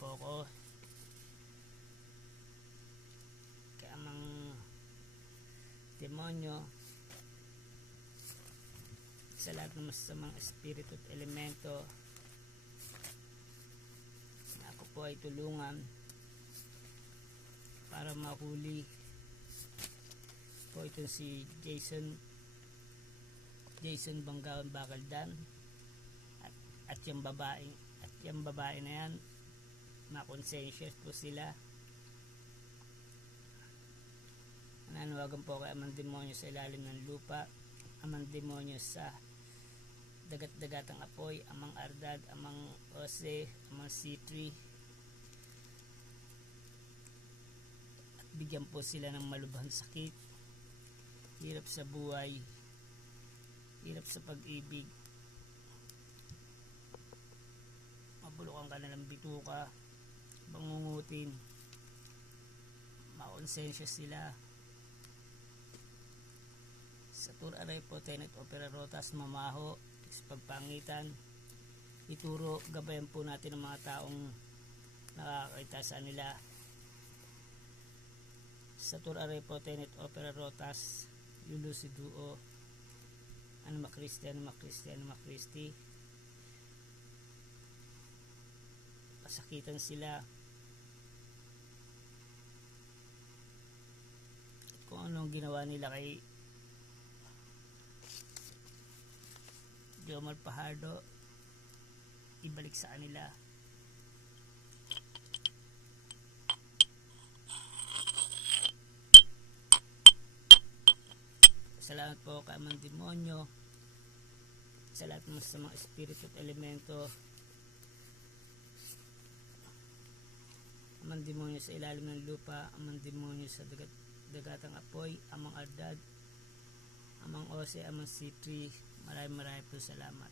po ako kaya amang demonyo, sa lahat ng masasamang espiritu at elemento na ako po ay tulungan para mahuli po itong si Jason Banggaon Bakaldan at yung babae na yan, makonsensya po sila. Nananawagan po kay amang demonyo sa ilalim ng lupa, amang demonyo sa dagat-dagatang apoy, amang Ardad, amang Ose, amang C3, at bigyan po sila ng malubhang sakit, hirap sa buhay, hirap sa pag-ibig, mabulukan ka na ng bituka, bangungutin, makonsensya sila. Sa Tur Aray po, Tenet Opera Rotas, mamaho, sa pagpangitan, ituro, gabayan po natin ang mga taong nakakita sa nila. Sa Tur Aray po, Tenet Opera Rotas, Lulu si Duo, Anima Christi, pasakitan sila. At kung anong ginawa nila kay Jomar Fajardo, ibalik sa kanila. Salamat po kay amang demonyo, sa lahat ng masamang espiritu at elemento, amang demonyo sa ilalim ng lupa, amang demonyo sa dagatang apoy, amang Ardad, amang Ose, amang C3, maraming po salamat.